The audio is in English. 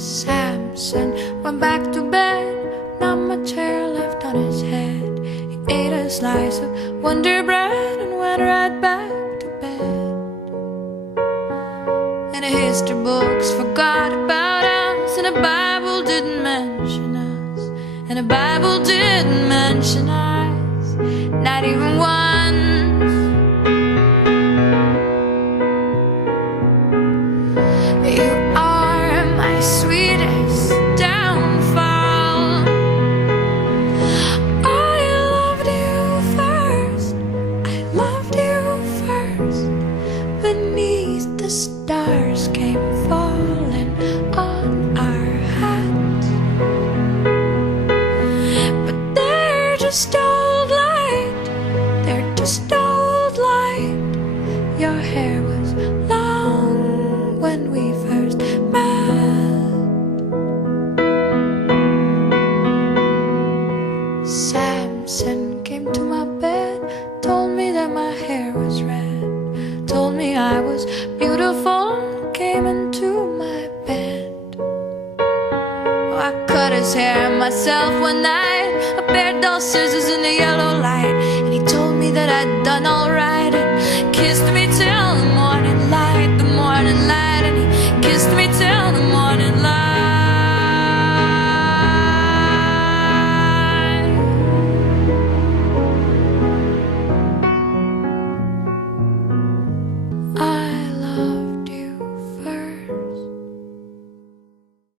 Samson went back to bed, not much hair left on his head. He ate a slice of Wonder Bread and went right back to bed. And the history books forgot about us, and the Bible didn't mention us, and the Bible didn't mention us, not even once. You are my sweetest downfall. I loved you first, I loved you first. Beneath the stars came falling on our hats, but they're just old light, they're just old light. Your hair was long when we first met. Samson came to my bed, told me that my hair was red, told me I was beautiful, came into my bed. Oh, I cut his hair myself one night, a pair of dull scissors in the yellow light, and he told me that I'd done all